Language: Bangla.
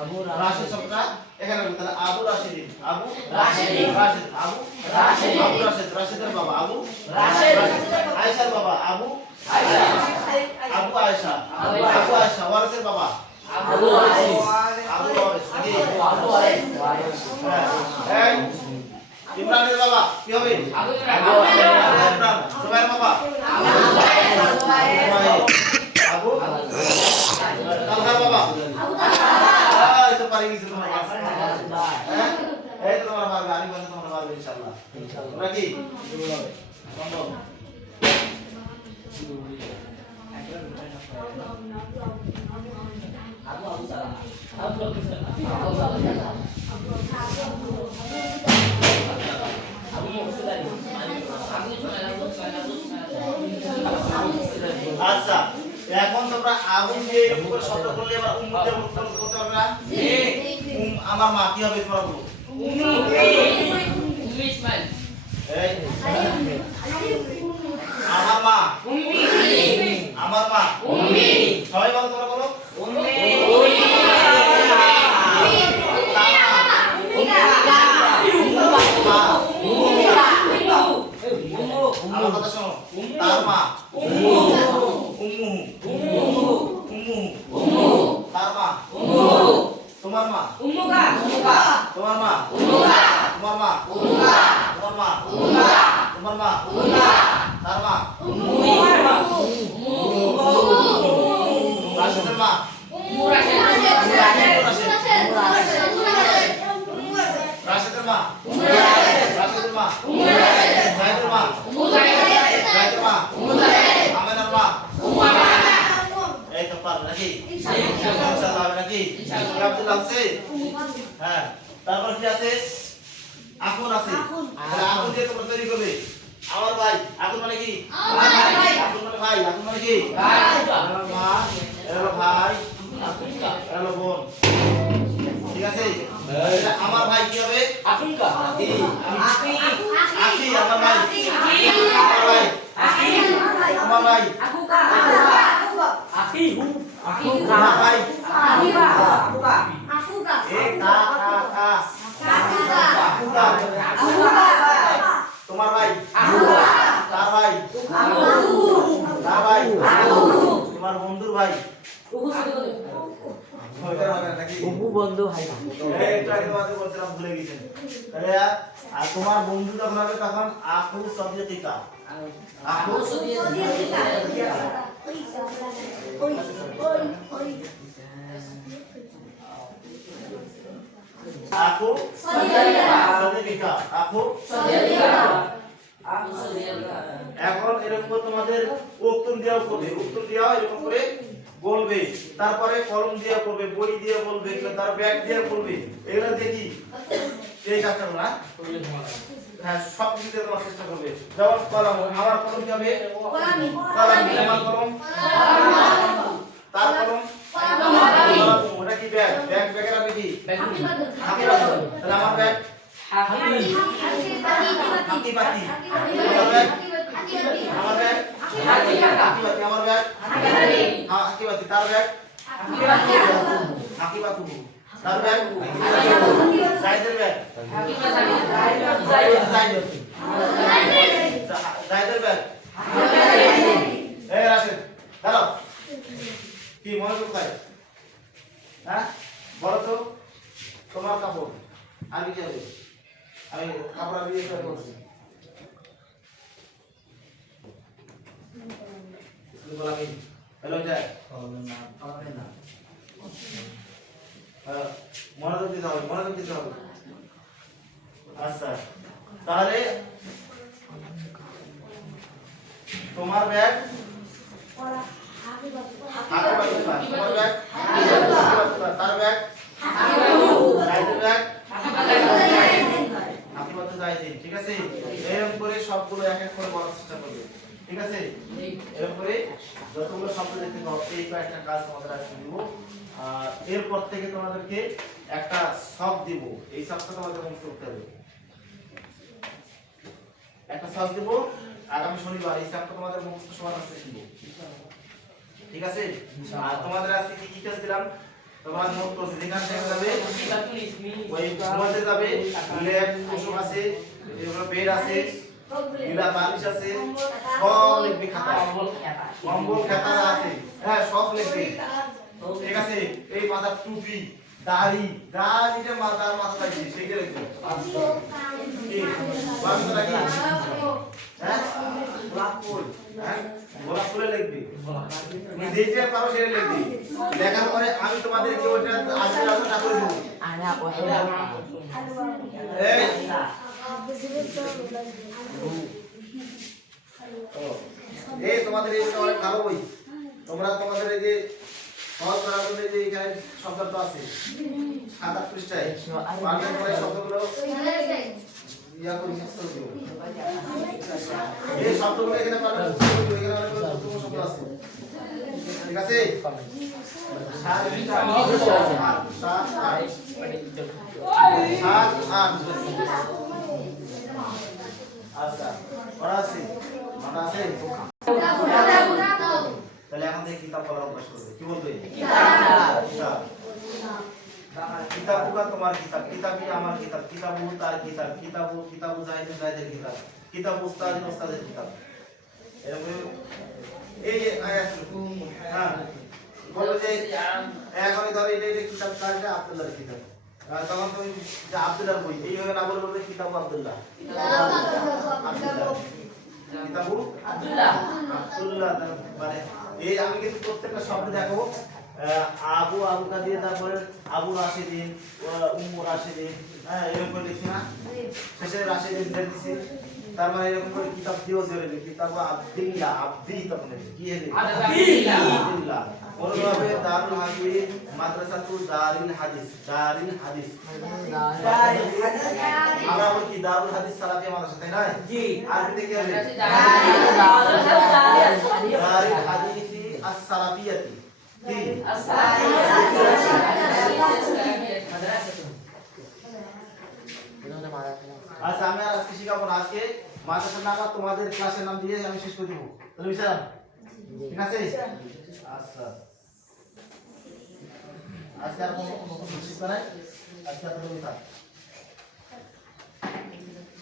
আবু রাশেদ। শব্দটা এখানে তাহলে আবু রাশেদিন। আবু রাশেদিন। রাশেদ। আবু রাশেদিন। আবু রাশেদ। রাশেদের বাবা আবু রাশেদ। আয়েশার বাবা আবু আয়েশা। আবু আয়েশা। আবু আবু আয়েশা। ওয়ারিসের বাবা। আবু ওয়ারিস। আবু ওয়ারিস। আবু ওয়ারিস। হ্যাঁ। ইমরানের বাবা কি হবে? আবু আবু ইমরান। জুবাইর বাবা জুবাইর। আবু তালহার বাবা আহ, এই তো পারি গেছে তোমার কাছে। হ্যাঁ? এই তো তোমরা পারবে আমি বলতে তোমরা পারবে ইনশাআল্লাহ তোমরা কি সম্ভব আবু আবু সালাম। আবু আবু সালাম। আবু আবু সালাম। আবু মুহসিন আলী। আবু সোহেল, আবু সোহেল, আবু সোহেল। আবু আলী। আচ্ছা এখন তোমরা আগুন দিয়ে এরকম করে শব্দ করলে এবার উত্তর করতে পারবে না আমার মা কি হবে তোমরা বলো উম্মি ইসমাইল। এই আমার মা। আমার মা। সবাই বলো তোমরা বলো। মা আমার কথা শোনো। তার মা। উম্মু। উম্মু। তার মা। মা তোমার মা তোমার মা তোমার মা তোমার মা তার মা রাশেদের মা রাশেদের মা রাশেদের মা জাহিদের মা জাহিদের মা আমেনার মা এই তো পারবে নাকি ইনশাআল্লাহ হবে নাকি ইনশাআল্লাহ। আব্দুল আছে হ্যাঁ তারপর কি আছে আগুন আছে আগুন। তাহলে আগুন দিয়ে তোমরা তৈরি করবে আমার ভাই আগুন মানে কি আমার ভাই। আগুন মানে ভাই আগুন মানে কি ভাই। এটা হলো মা এটা হলো ভাই এটা হলো বোন ঠিক আছে এটা আমার ভাই কি হবে আকিকা। কি আকি। আখি আমার ভাই আমার ভাই আমার ভাই আকিহু। আমার ভাই আকুকা এ কা কা কা আকুকা তোমার ভাই। তার ভাই। তার ভাই। তোমার বন্ধুর ভাই। বন্ধু ভাই। ভুলে গেছেন। তাহলে আর তোমার বন্ধু যখন হবে তখন আখু সবজেক্টিকা আখু আখু সবজেক্টিকা আখু এখন এরকম করে তোমাদের উত্তর দেওয়া করবে। উত্তর দেওয়া এরকম করে বলবে। তারপরে কলম দিয়ে করবে বই দিয়ে বলবে তার ব্যাগ দিয়ে করবে এগুলো দেখি। এই কাজটা না। হ্যাঁ সব কিছু দিয়ে তোমার চেষ্টা করবে। যেমন কলম আমার কলম কি হবে? কলম। আমার কলম? তার কলম। ব্যাগ ব্যাগ ব্যাগের আমি কি হাতি বাঁধন তাহলে আমার ব্যাগ। হাতি। বাতি আমার ব্যাগ। আমার ব্যাগ। হাতি বাতি আমার ব্যাগ। হ্যাঁ হাতি বাতি তার ব্যাগ। হাতি বাতু তার ব্যাগ। জাইদের ব্যাগ। জাইদের জাইদের ব্যাগ। এই রাশেদ দাঁড়াও। কি মনে কোথায় হ্যাঁ? বলো তো তোমার কাপড়? আমি কি আমি কাপড় আমি দিয়ে তৈরি করছি হ্যালো যায় হ্যাঁ, মনোযোগ দিতে হবে মনোযোগ দিতে হবে। আচ্ছা তাহলে তোমার ব্যাগ হাতে বাঁধতে তোমার ব্যাগ হাতে বাঁধতে পার। তার ব্যাগ রাইটের ব্যাগ হাতে বাঁধতে যায় দিন ঠিক আছে এরকম করে সবগুলো এক এক করে বলার চেষ্টা করবে ঠিক আছে এরকম করে যতগুলো শব্দ দেখতে পাবো এই কয়েকটা কাজ তোমাদের আজকে দিব আর এরপর থেকে তোমাদেরকে একটা সব দিব এই সবটা তোমাদের মুখস্থ করতে হবে একটা সব দিব আগামী শনিবার এই সবটা তোমাদের মুখস্থ সবার কাছে দিব ঠিক আছে? আর তোমাদের আজকে কি কি দিলাম? তোমার নোট করছে যেখানে থেকে যাবে. ওই তোমাদের যাবে। ল্যাব, কুসুম আছে এগুলো বেড আছে নীলা বালিশ আছে, সব লিখবি খাতা. কম্বল, খাতা আছে। হ্যাঁ সব লিখবি। ঠিক আছে? এই মাথার টুপি। দাড়ি মাথার মাথা লিখবে কি বাংলা কি? হ্যাঁ? গোলাপ ফুল। হ্যাঁ? তুমি যে যে পারো সেটা লিখবি লেখার পরে আমি তোমাদেরকে ওইটা আজকে করে দেবো। এই। তোমাদের এই অনেক ভালো বই। তোমরা তোমাদের এই যে এখানে শব্দ আছে। সাত পৃষ্ঠায়। পাঠের পরে শব্দগুলো ইয়া করে এখানে পাঠের করে ঠিক আছে? আচ্ছা পড়া আছে? আছে তাহলে এখন থেকে কিতাব পড়ার অভ্যাস করবে কি বলবে কিতাব কিতাব তোমার কিতাব। কিতাবই আমার কিতাব? কিতাবু তার কিতাব। কিতাবু কিতাবু জাহিদুল জাহিদের কিতাব। কিতাব উস্তাদ উস্তাদের কিতাব। এরকম এই যে আয়াতটুকু হ্যাঁ। বলব যে এখন ধরো এটা এটা কিতাব কার এটা আব্দুল্লাহর কিতাব। তখন তুমি যে আব্দুল্লাহর বই এইভাবে না বলে বলবে কিতাবু আব্দুল্লাহ। আব্দুল্লাহ। কিতাবু Abdullah. আব্দুল্লাহ। মানে এই আমি কিন্তু প্রত্যেকটা শব্দ দেখাবো। আহ, আবু আবুকা দিয়ে তারপরে আবু রাশিদিন আহ, উম্মু রাশিদিন হ্যাঁ এরকম করে লিখি না। শেষে রাশিদিন দিয়ে দিছি। তার মানে এরকম করে কিতাব দিয়েও জোরে লিখি কিতাব আব্দুল্লাহ আব্দি তখন লিখি। কি লিখি? Abdillah. আব্দুল্লাহ। অনুভাবে দারুল হাদিস মাদ্রাসাতু দারিল হাদিস দারিল হাদিস। আমরা বলি কি দারুল হাদিস সালাফিয়া মাদ্রাসা তাই না Ji. আরবিতে কি হবে দারিল হাদিসি as-সালাফিয়াতি কি আচ্ছা আমি আর আজকে শিখাবো না। আজকে মাদ্রাসার নাম তোমাদের ক্লাসের নাম দিয়ে আমি শেষ করে দেবো। তাহলে বিশাল ঠিক আছে? আচ্ছা। আজকে আর কোনো শিখবে নাই আজকে আর তুমি থাক